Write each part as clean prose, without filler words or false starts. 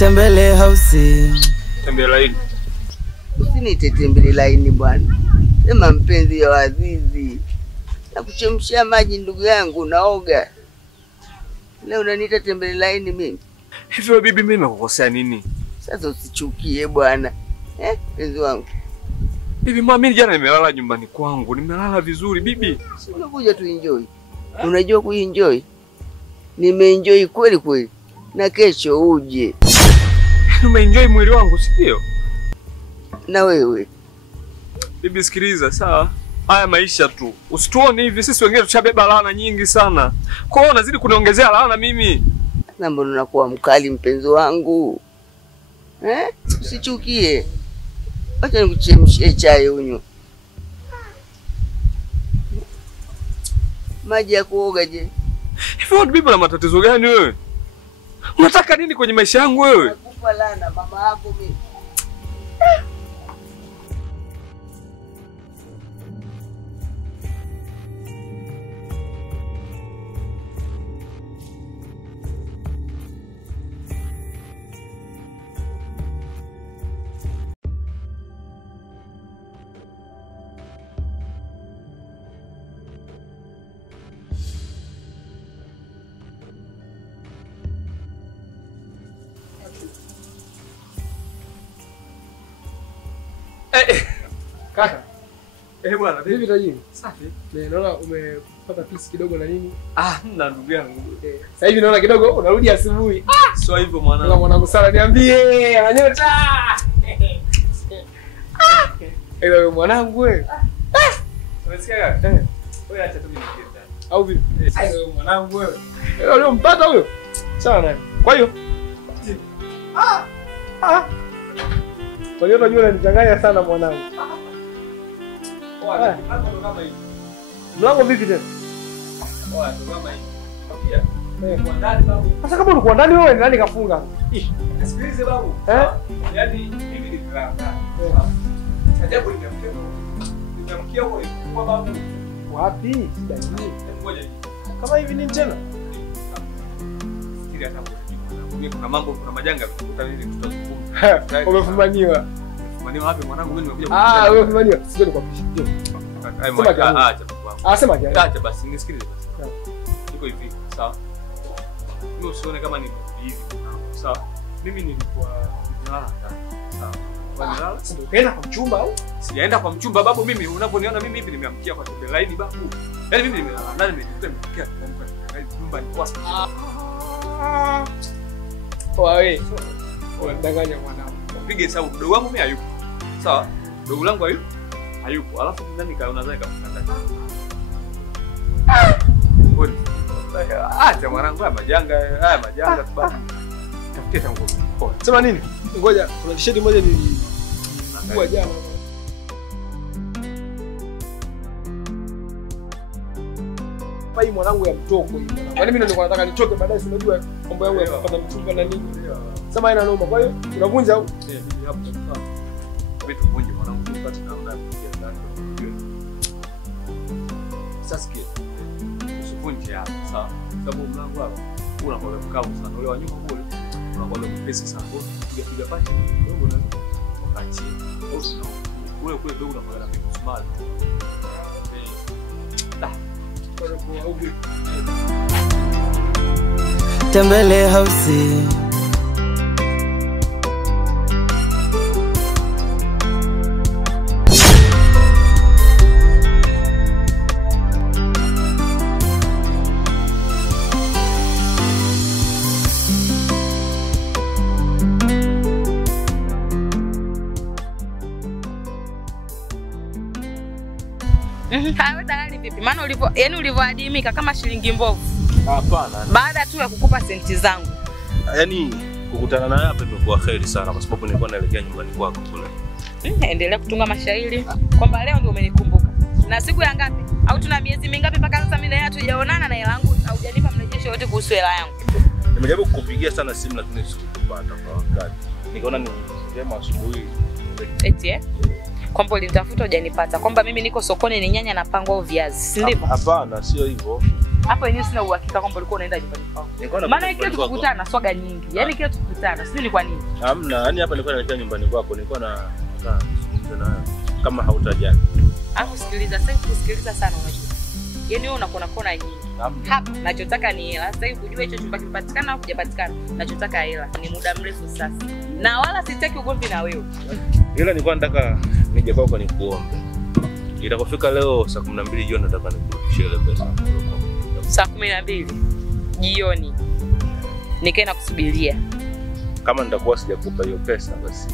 Tembele house. Tembele laini. Usinite tembele laini bwana. Sema mpenzi ya Azizi. Na kuchemshia maji ndugu yangu naoga. Leo unaniita tembele laini mimi. Hivyo bibi mimi nimekukosea nini? Sasa usichukie bwana. Mpenzi wangu. Bibi mimi jana nimelala nyumbani kwangu. Nimelala vizuri bibi. Si unakuja tu enjoy. Unajua kuenjoy? Nimeenjoy kweli kweli. Na kesho uje. Umeenjoy mwili wangu si ndio? Na wewe. Bibi sikiliza sawa? Haya maisha tu. Usituone hivi sisi wengine tushabeba laana nyingi sana. Kwa hiyo unazidi kuniongezea laana mimi. Na mbona unakuwa mkali mpenzi wangu? Usichukie. Acha nikuchemshie chai unywe. Maji ya kuoga je? Hivyo bibi una matatizo gani wewe? Unataka nini kwenye maisha yangu wewe? Nakupa laana mama yako mimi. Kaka. Bwana, Vipi tajiri? Safi. Naona umepata pisi kidogo na nini? Na ndugu yangu. Sasa hivi naona kidogo unarudi asubuhi. Sio hivyo mwanangu. Kama mwanangu sana niambie, ananyota. Wewe mwanangu wewe. Unasikia kaka? Wewe acha tu mimi nikienda. Au vipi? Wewe mwanangu wewe. Leo mpata huyo. Sawa nani? Kwa hiyo Kwa hiyo unajua unanichanganya sana mwanangu. Mlango vipi tena? Sasa kama ulikuwa ndani wewe nani kafunga? Sikilize babu. Yaani hivi ni kulala. Ajabu nimemkia huko kwa babu. Wapi? Shida nini? Ngoja. Kama hivi ni tena? Sikiliza hapo. Kuna mambo, kuna majanga vikuta nini tutazungumza. Umefumaniwa. Umefumaniwa wapi mwanangu mimi nimekuja wewe umefumaniwa. Sio nikupisha. Sema kiasi. Acha. Sema kiasi. Acha basi nisikilize basi. Niko hivi, sawa? Mimi usione kama ni hivi. Sawa? Mimi nilikuwa nilala ndani. Sawa? Nilala? Sio kaenda kwa mchumba au? Sijaenda kwa mchumba babu mimi. Unaponiona mimi hivi nimeamkia kwa tembele laini babu. Yaani mimi nimelala ndani nimekuja kwa nyumba ni kwa Wewe unadanganya mwanangu. Upige hesabu mdogo wangu mimi hayupo. Sawa? Mdogo wangu hayupo. Alafu ndani kaona zake kamkanda. Kwani acha mwanangu haya majanga sababu. Tafutie tangu. Poa. Sema nini? Ngoja, kuna t-shirt moja nilikuwa jana. Pai mwanangu ya mtoko hii mwanangu. Yaani mimi ndio nataka nitoke baadaye unajua mambo yangu ya kupata mchumba na nini. Sema ina noma. Kwa hiyo unavunja au? Bibi hapo sawa. Vitu vunje mwanangu tupate namna ya kuingia ndani. Sasa sikia. Usivunje hapo, sawa? Sababu mlango hapo unakuwa mkavu sana. Ule wa nyuma kule unakuwa mpesi sana. Piga pati kidogo na wakati. Ule kidogo unakuwa na smart. Tembele house. Hayo dalali vipi? Maana ulivyoadimika kama shilingi mbovu. Hapana. Baada tu ya kukupa senti zangu. Yaani kukutana naye hapa imekuwa kheri sana kwa sababu nilikuwa naelekea nyumbani kwako kule. Endelea kutunga mashairi kwamba leo ndio umenikumbuka. Na siku ya ngapi? Au tuna miezi mingapi mpaka sasa mimi na yeye hatujaonana na hela yangu au hujanipa mrejesho wote kuhusu hela yangu? Nimejaribu kukupigia sana simu lakini sikupata kwa wakati. Nikaona ni vyema asubuhi. Eti kwamba ulinitafuta hujanipata, kwamba mimi niko sokoni ni nyanya na pango au viazi, si ndivyo? Hapana, sio hivyo. Hapo yenyewe sina uhakika kwamba ulikuwa unaenda nyumbani kwako. Maana kile tukikutana na swaga nyingi. Yaani kile tukikutana kukutana. Sijui ni kwa nini. Hamna, yani hapa nilikuwa naelekea nyumbani kwako, nilikuwa nataka kuzungumza na kama hautajali. Alafu sikiliza, sasa kusikiliza sana unajua. Yaani wewe unakuwa kona nyingi. Hapa nachotaka ni hela. Sasa hivi kujua hicho chumba kipatikana au kujapatikana. Nachotaka hela. Ni muda mrefu sasa. Na wala sitaki ugomvi na wewe. Ila nilikuwa nataka nije kwako nikuombe. Itakofika leo saa 12 jioni nataka nikurudishie ile pesa. Saa 12 jioni. Nikaenda kusubiria. Kama nitakuwa sijakupa hiyo pesa basi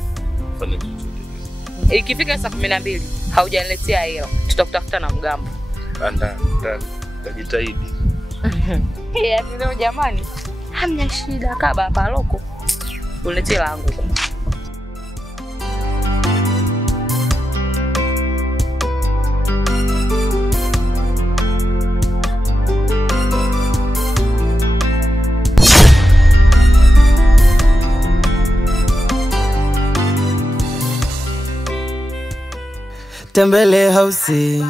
fanya chochote. Ikifika saa 12 haujaniletea hela, tutakutafuta na mgambo. Nitajitahidi. Yaani leo jamani, hamna shida kaba hapa loko. Uniletee langu. Tembele House.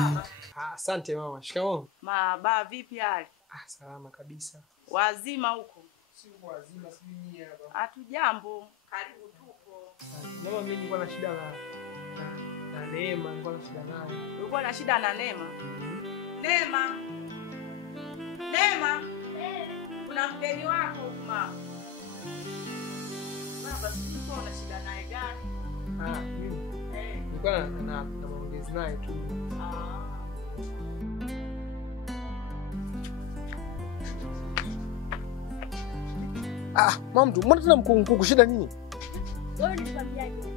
Asante mama. Shikamoo. Maba vipi hali? Salama kabisa. Wazima huko? Si wazima, si mimi hapa. Hatujambo. Karibu tupo. Mama, mimi nilikuwa na shida na Neema, nilikuwa na shida naye. Ulikuwa na shida na Neema? Neema. Neema. Kuna mgeni wako mama. Baba, sijui una shida naye gani? Mimi. Nilikuwa na maongezi naye tu. Mama, mbona tena mkungu shida nini? Wewe nikwambiaje?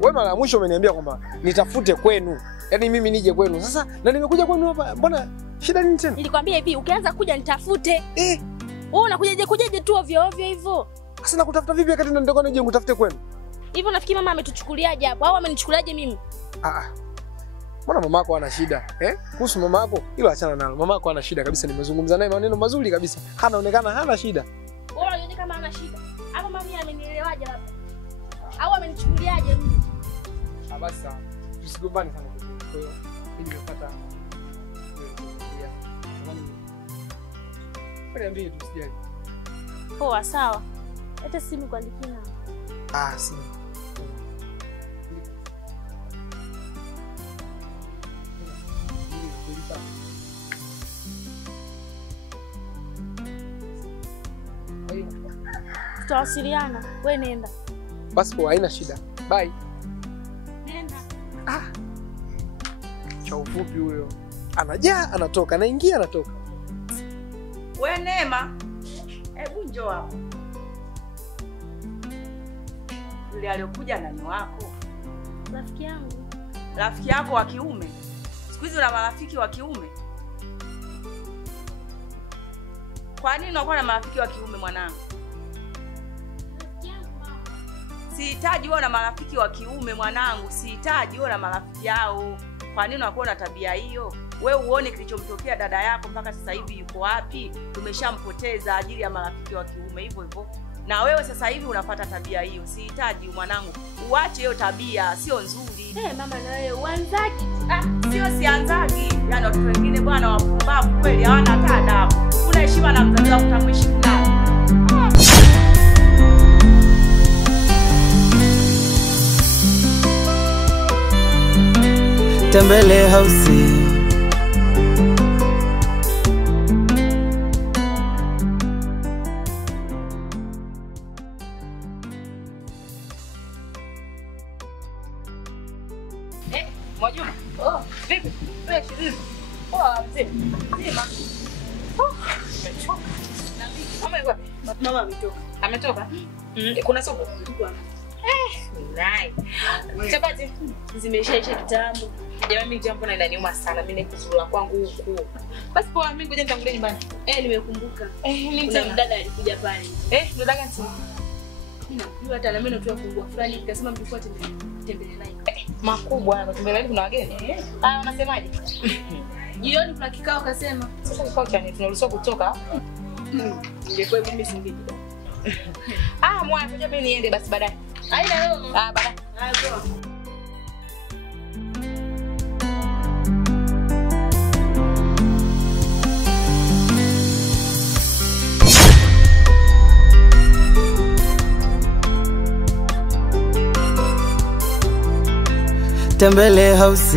Wewe mara mwisho umeniambia kwamba nitafute kwenu. Yaani mimi nije kwenu. Sasa na nimekuja kwenu hapa. Mbona shida nini tena? Nilikwambia hivi, ukianza kuja nitafute. Wewe unakujaje tu ovyo ovyo hivyo? Sasa nakutafuta vipi wakati ndio nije ngutafute kwenu? Hivyo nafikiri mama ametuchukuliaje hapo au amenichukuliaje mimi? Mbona mamako ana shida? Kuhusu mamako, hilo achana nalo. Mamako ana shida kabisa, nimezungumza naye maneno mazuri kabisa. Hanaonekana hana shida. Wewe unaona kama hana shida. Hapo mami amenielewaje labda? Au amenichukuliaje mimi? Basi sawa. Tusigombane sana. Kwa hiyo mimi nimepata niambie tu sijali. Poa, sawa. Hata simu kuandikia. Simu. Tutawasiliana. Wewe nenda. Basi poa, haina shida. Bye. Nenda. Cha ufupi huyo. Anajaa, anatoka, anaingia, anatoka. Wewe Neema. Hebu njoo hapo. Yule aliyokuja nani wako? Rafiki yangu. Rafiki yako wa kiume? Siku hizi una marafiki wa kiume? Kwa nini unakuwa na marafiki wa kiume mwanangu? Sihitaji uwe na marafiki wa kiume mwanangu, sihitaji uwe na marafiki yao. Kwa nini unakuwa na tabia hiyo? Wewe uone kilichomtokea dada yako mpaka sasa hivi yuko wapi? Tumeshampoteza ajili ya marafiki wa kiume hivyo hivyo. Na wewe sasa hivi unafuata tabia hiyo. Sihitaji mwanangu. Uache hiyo tabia, sio nzuri. Mama na wewe uanzaje? Sio sianzagi. Yaani watu wengine bwana wapumbavu kweli hawana hata adabu. Una heshima na mzazi wako utamheshimu nani? Tembele House. Mwajuma. Vipi? Fresh vipi? Mzima. Mzima. Mama yuko wapi? Mama ametoka. Ametoka? Kuna supu? Nice. Chapati Zimeishaisha kitambo. jamani, mimi jambo na inaniuma sana, mimi nikuzurula kwangu huku. Basi poa, mimi ngoja nitangulie nyumbani. Nimekumbuka. Kuna mdada alikuja pale. Ndo dada gani? Mimi najua hata na mimi natoa kungua fulani nikasema mlikuwa tembele naye. Makubwa hapa tembele kuna wageni. Unasemaje? Jioni kuna kikao kasema. Sasa kikao cha nini? Tunaruhusiwa kutoka? Ingekuwa mimi singeje. Mwana ngoja mimi niende basi baadaye. Haina leo. Baadaye. Poa. Tembele House.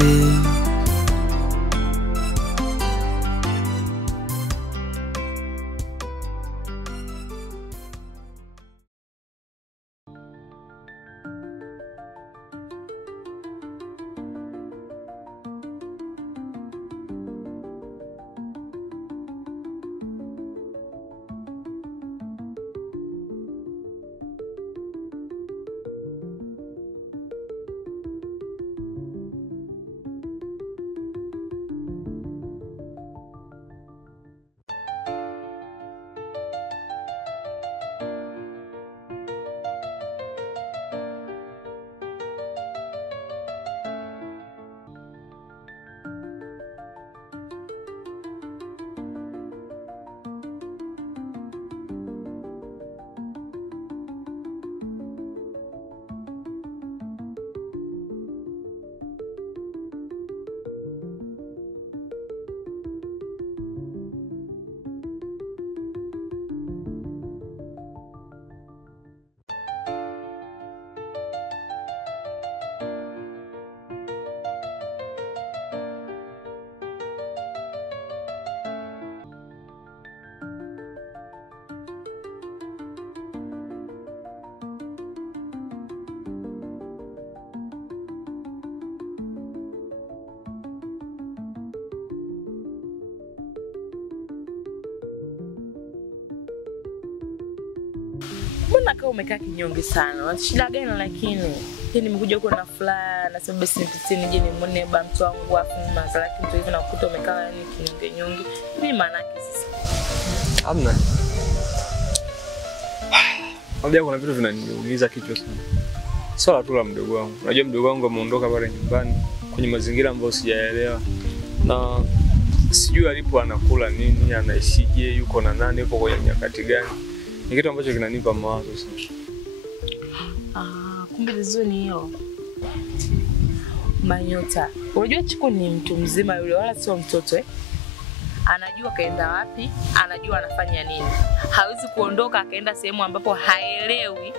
Mbona kama umekaa kinyonge sana? Una shida gani lakini? Yaani nimekuja huko na furaha na sababu basi nije nimuone baba mtu wangu afu mazala kitu hivi nakuta umekaa yani kinyonge nyonge. Nini maana yake sasa? Hamna. Unajua kuna vitu vinaniumiza kichwa sana. Swala tu la mdogo wangu. Unajua mdogo wangu ameondoka pale nyumbani kwenye mazingira ambayo sijaelewa. Na sijui alipo anakula nini, anaishije, yuko na nani, yuko kwenye nyakati gani. Ni kitu ambacho kinanipa mawazo sana. Kumbe vizuri ni hiyo. Manyota. Unajua Chiku ni mtu mzima yule wala sio mtoto Anajua kaenda wapi, anajua anafanya nini. Hawezi kuondoka akaenda sehemu ambapo haelewi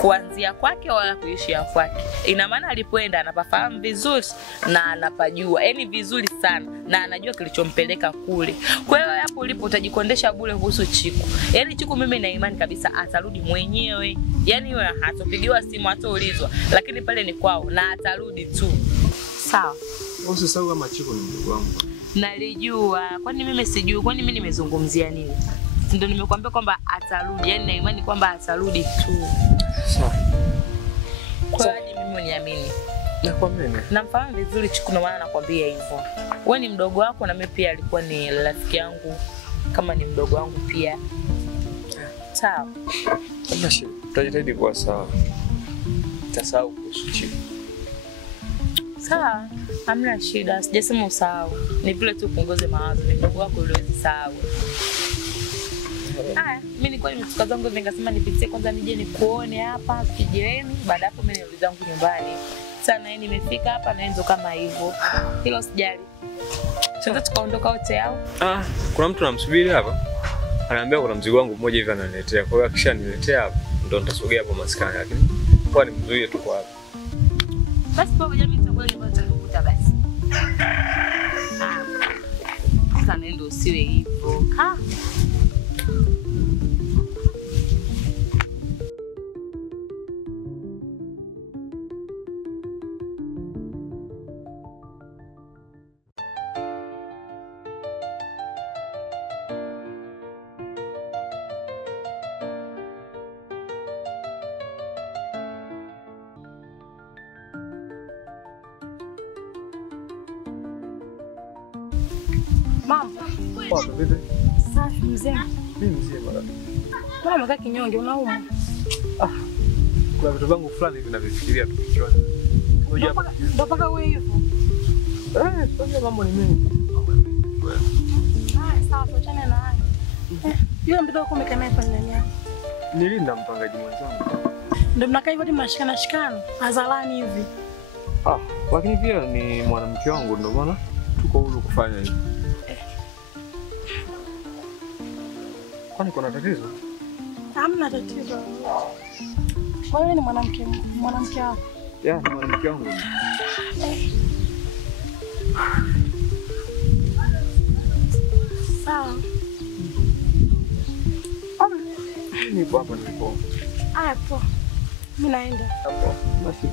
kuanzia kwake wala kuishia kwake. Ina maana alipoenda anapafahamu vizuri na anapajua. Yaani vizuri sana na anajua kilichompeleka kule. Kwa hiyo hapo ulipo utajikondesha bure kuhusu Chiku. Yaani Chiku mimi na imani kabisa atarudi mwenyewe. Yaani yeye hatopigiwa simu hataulizwa, lakini pale ni kwao na atarudi tu. Sawa. Usisahau kama Chiku ni mdogo wangu. Nalijua. Kwani mimi sijui? Kwani mimi nimezungumzia nini? Ndio nimekuambia kwamba atarudi. Yaani na imani kwamba atarudi tu. Sawa. Kwa hiyo mimi uniamini. Nakuamini. Namfahamu vizuri Chiku na maana nakwambia hivyo. Wewe ni mdogo wako na mimi pia alikuwa ni rafiki yangu kama ni mdogo wangu pia. Sawa. Hamna shida. Tutajitahidi kuwa sawa. Tasahau kuhusu Chiku. Sawa. Hamna shida. Sijasema usahau. Ni vile tu upunguze mawazo. Ni mdogo wako yule usisahau. Haya, mimi nilikuwa nimetoka zangu hivi nikasema nipitie kwanza nije nikuone hapa kijiweni, baada hapo mimi nirudi zangu nyumbani. Sana yeye nimefika hapa na enzo kama hivyo. Hilo sijali. Sasa tukaondoka wote au? Kuna mtu namsubiri hapa. Ananiambia kuna mzigo wangu mmoja hivi ananiletea. Kwa hiyo akishaniletea hapa ndo nitasogea hapo maskani, lakini kwa ni mzuie tu kwa hapa. Basi baba jamii nitakuwa nitakukuta basi. Sasa nenda usiwe hivyo. Mambo. Poa vipi? Safi mzee. Mimi mzima. Mbona umekaa kinyonge unauma? Kuna vitu vangu fulani vinavifikiria tu kichwani. Ndio paka wewe hivyo. Sasa mambo ni mengi. Sawa, tuachane na haya. Yule mtoto wako umekaa naye kwa nini? Nilinda mpangaji mwenzangu. Ndio mnakaa hivyo mnashikana hadharani hivi. Lakini pia ni mwanamke wangu ndio maana tuko huru kufanya hivi. Kwani kuna tatizo? Hamna tatizo. Wewe ni mwanamke wako. Ya, ni mwanamke wangu. Sawa. Ni baba nipo. Aya poa. Mimi naenda. Hapo. Basi.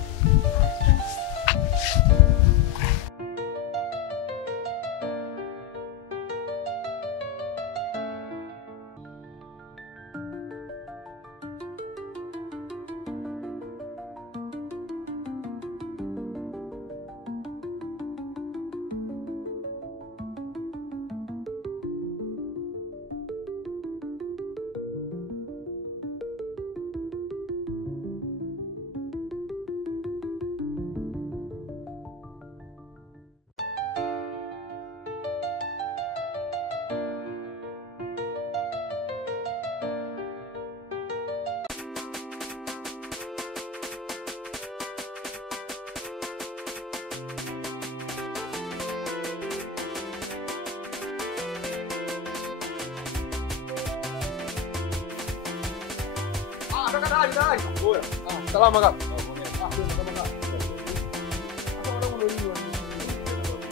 Salama kaka.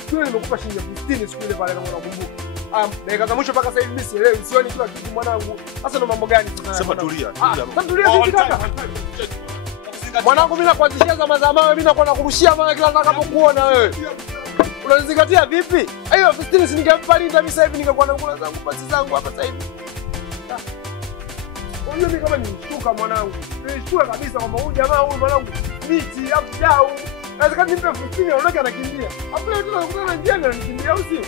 Sio nimekupa shilingi 60 siku ile pale kama unakumbuka. Dakika za mwisho mpaka sasa hivi mimi sielewi, sioni kila kitu mwanangu. Sasa ndo mambo gani sasa? Sema tulia. Sasa tulia vipi kaka? Mwanangu mimi nakuanzishia za mawe, mimi nakuwa nakurushia mawe kila nitakapokuona wewe. Unanizingatia vipi? Hiyo 60 si ningempa Linda mimi sasa hivi ningekuwa nakula zangu pasi zangu hapa sasa hivi. Unajua mimi kama nimeshtuka mwanangu. Nimeshtuka kabisa kwamba huyu jamaa huyu mwanangu miti au jau. Naweza kama nimpe 15 anaondoka anakimbia. Hapo leo tunakutana njiani ananikimbia au sio?